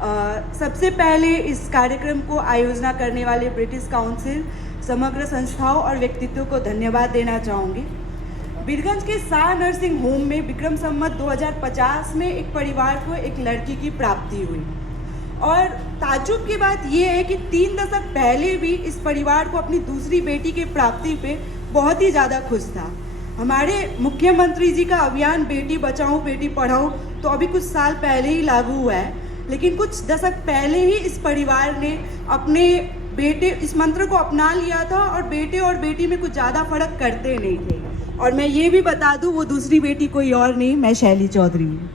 सबसे पहले इस कार्यक्रम को आयोजना करने वाले ब्रिटिश काउंसिल, समग्र संस्थाओं और व्यक्तित्व को धन्यवाद देना चाहूँगी। बीरगंज के शाह नर्सिंग होम में विक्रम संवत 2050 में एक परिवार को एक लड़की की प्राप्ति हुई और ताज्जुब की बात यह है कि 3 दशक पहले भी इस परिवार को अपनी दूसरी बेटी की प्राप्ति पे बहुत ही ज़्यादा खुश था। हमारे मुख्यमंत्री जी का अभियान बेटी बचाओ बेटी पढ़ाओ तो अभी कुछ साल पहले ही लागू हुआ है, लेकिन कुछ दशक पहले ही इस परिवार ने अपने बेटे इस मंत्र को अपना लिया था और बेटे और बेटी में कुछ ज़्यादा फर्क करते नहीं थे। और मैं ये भी बता दूं, वो दूसरी बेटी कोई और नहीं, मैं शैली चौधरी हूँ।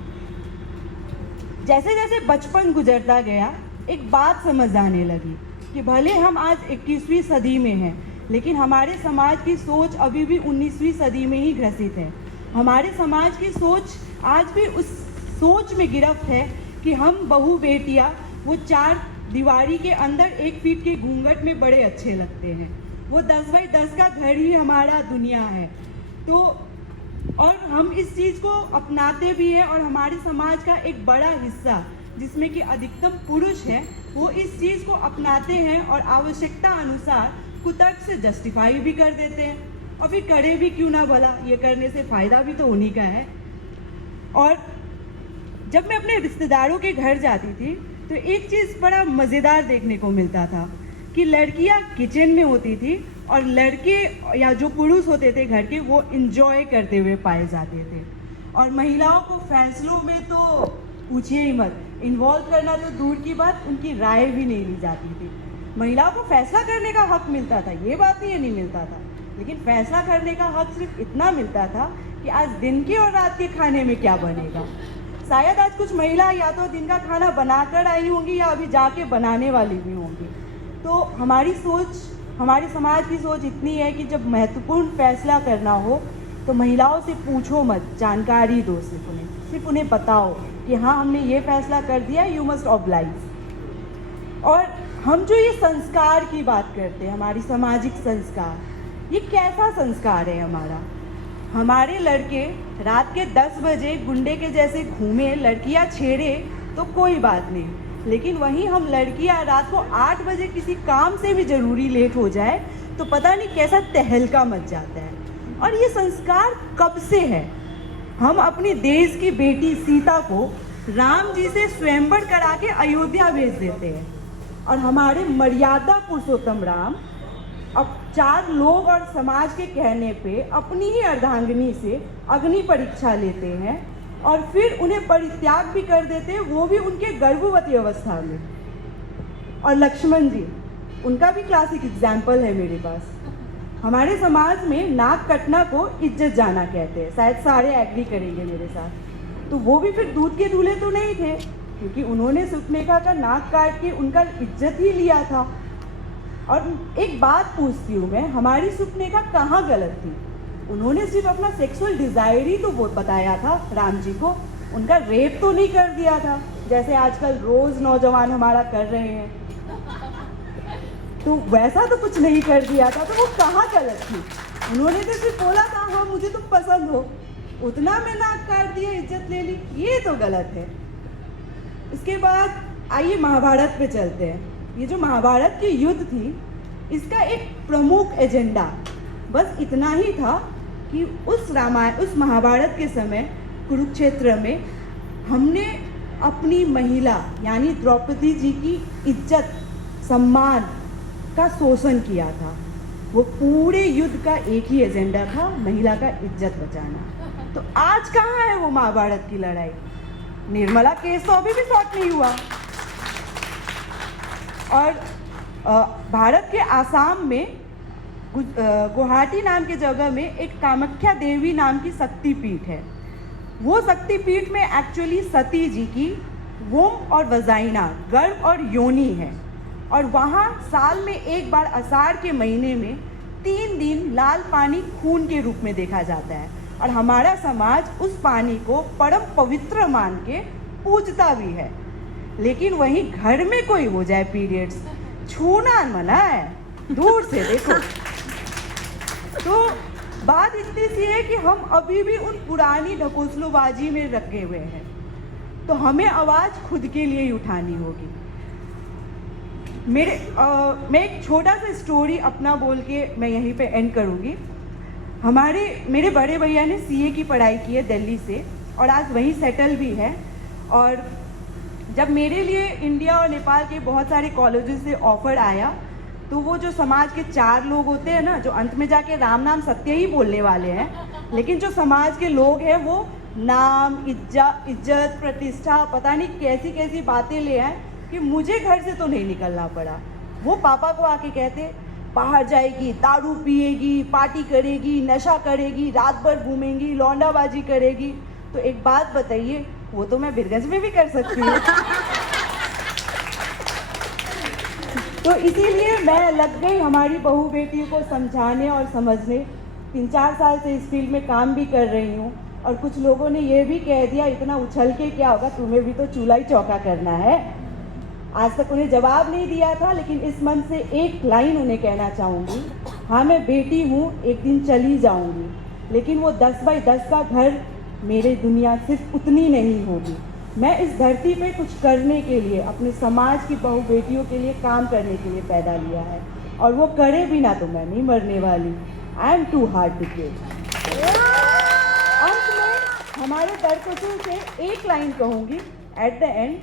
जैसे जैसे बचपन गुजरता गया एक बात समझ आने लगी कि भले हम आज 21वीं सदी में हैं, लेकिन हमारे समाज की सोच अभी भी 19वीं सदी में ही ग्रसित है। हमारे समाज की सोच आज भी उस सोच में गिरफ्त है कि हम बहू बेटियां वो 4 दीवारी के अंदर 1 फीट के घूंघट में बड़े अच्छे लगते हैं। वो 10 बाई 10 का घर ही हमारा दुनिया है। तो और हम इस चीज़ को अपनाते भी हैं और हमारे समाज का एक बड़ा हिस्सा जिसमें कि अधिकतम पुरुष है वो इस चीज़ को अपनाते हैं और आवश्यकता अनुसार कुतर्क से जस्टिफाई भी कर देते हैं। और फिर करे भी क्यों ना भला, ये करने से फ़ायदा भी तो उन्हीं का है। और जब मैं अपने रिश्तेदारों के घर जाती थी तो एक चीज़ बड़ा मज़ेदार देखने को मिलता था कि लड़कियां किचन में होती थी और लड़के या जो पुरुष होते थे घर के वो इंजॉय करते हुए पाए जाते थे। और महिलाओं को फैसलों में तो पूछिए ही मत, इन्वॉल्व करना तो दूर की बात, उनकी राय भी नहीं ली जाती थी। महिलाओं को फैसला करने का हक मिलता था, ये बात नहीं मिलता था, लेकिन फैसला करने का हक सिर्फ इतना मिलता था कि आज दिन के और रात के खाने में क्या बनेगा। शायद आज कुछ महिला या तो दिन का खाना बनाकर आई होंगी या अभी जाके बनाने वाली भी होंगी। तो हमारी सोच, हमारे समाज की सोच इतनी है कि जब महत्वपूर्ण फैसला करना हो तो महिलाओं से पूछो मत, जानकारी दो, सिर्फ उन्हें बताओ कि हाँ हमने ये फैसला कर दिया, यू मस्ट ऑब्लाइज। और हम जो ये संस्कार की बात करते हैं, हमारी सामाजिक संस्कार, ये कैसा संस्कार है हमारा? हमारे लड़के रात के 10 बजे गुंडे के जैसे घूमे, लड़कियां छेड़े तो कोई बात नहीं, लेकिन वहीं हम लड़कियां रात को 8 बजे किसी काम से भी ज़रूरी लेट हो जाए तो पता नहीं कैसा तहलका मच जाता है। और ये संस्कार कब से है? हम अपनी देश की बेटी सीता को राम जी से स्वयंवर करा के अयोध्या भेज देते हैं और हमारे मर्यादा पुरुषोत्तम राम अब 4 लोग और समाज के कहने पे अपनी ही अर्धांगिनी से अग्नि परीक्षा लेते हैं और फिर उन्हें परित्याग भी कर देते हैं, वो भी उनके गर्भवती अवस्था में। और लक्ष्मण जी, उनका भी क्लासिक एग्जाम्पल है मेरे पास। हमारे समाज में नाक कटना को इज्जत जाना कहते हैं, शायद सारे एग्री करेंगे मेरे साथ। तो वो भी फिर दूध के दूल्हे तो नहीं थे, क्योंकि उन्होंने सुपनेखा का नाक काट के उनका इज्जत ही लिया था। और एक बात पूछती हूँ मैं, हमारी सुपनेखा कहाँ गलत थी? उन्होंने सिर्फ अपना सेक्सुअल डिज़ायर ही तो बताया था राम जी को, उनका रेप तो नहीं कर दिया था जैसे आजकल रोज़ नौजवान हमारा कर रहे हैं। तो वैसा तो कुछ नहीं कर दिया था, तो वो कहाँ गलत थी? उन्होंने तो सिर्फ बोला था हाँ मुझे तो पसंद हो, उतना में नाक काट दिया, इज्जत ले ली, ये तो गलत है। इसके बाद आइए महाभारत पे चलते हैं। ये जो महाभारत की युद्ध थी, इसका एक प्रमुख एजेंडा बस इतना ही था कि उस महाभारत के समय कुरुक्षेत्र में हमने अपनी महिला यानी द्रौपदी जी की इज्जत सम्मान का शोषण किया था। वो पूरे युद्ध का एक ही एजेंडा था, महिला का इज्जत बचाना। तो आज कहाँ है वो महाभारत की लड़ाई? निर्मला केस तो अभी भी सॉर्ट नहीं हुआ। और भारत के आसाम में गुवाहाटी नाम के जगह में एक कामाख्या देवी नाम की शक्तिपीठ है। वो शक्तिपीठ में एक्चुअली सती जी की वोम और वजाइना, गर्भ और योनि है। और वहाँ साल में एक बार आषाढ़ के महीने में 3 दिन लाल पानी खून के रूप में देखा जाता है। और हमारा समाज उस पानी को परम पवित्र मान के पूजता भी है। लेकिन वहीं घर में कोई हो जाए पीरियड्स, छूना मना है, दूर से देखो। तो बात इतनी सी है कि हम अभी भी उन पुरानी ढकोसलोबाजी में रखे हुए हैं। तो हमें आवाज़ खुद के लिए ही उठानी होगी। मैं एक छोटा सा स्टोरी अपना बोल के मैं यहीं पे एंड करूँगी। मेरे बड़े भैया ने सीए की पढ़ाई की है दिल्ली से और आज वहीं सेटल भी है। और जब मेरे लिए इंडिया और नेपाल के बहुत सारे कॉलेजेस से ऑफर आया तो वो जो समाज के 4 लोग होते हैं ना, जो अंत में जाके राम नाम सत्य ही बोलने वाले हैं, लेकिन जो समाज के लोग हैं वो नाम, इज्जत, प्रतिष्ठा, पता नहीं कैसी कैसी बातें ले आए कि मुझे घर से तो नहीं निकलना पड़ा। वो पापा को आके कहते बाहर जाएगी, दारू पिएगी, पार्टी करेगी, नशा करेगी, रात भर घूमेंगी, लौंडाबाजी करेगी। तो एक बात बताइए, वो तो मैं बिरगंज में भी कर सकती हूँ। तो इसीलिए मैं लग गई हमारी बहू बेटियों को समझाने और समझने। 3-4 साल से इस फील्ड में काम भी कर रही हूँ और कुछ लोगों ने ये भी कह दिया इतना उछल के क्या होगा, तुम्हें भी तो चूल्हा ही चौका करना है। आज तक उन्हें जवाब नहीं दिया था, लेकिन इस मन से एक लाइन उन्हें कहना चाहूँगी, हाँ मैं बेटी हूँ, एक दिन चली जाऊँगी, लेकिन वो 10 बाई 10 का घर मेरी दुनिया सिर्फ उतनी नहीं होगी। मैं इस धरती पे कुछ करने के लिए, अपने समाज की बहू बेटियों के लिए काम करने के लिए पैदा लिया है, और वो करे भी ना तो मैं नहीं मरने वाली। I am too hard to kill. अंत में हमारे दर्शकों से एक लाइन कहूँगी at the end,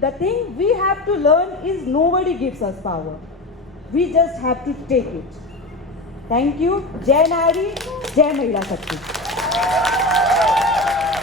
the thing we have to learn is nobody gives us power, we just have to take it. Thank you. जय नारी, जय महिला शक्ति।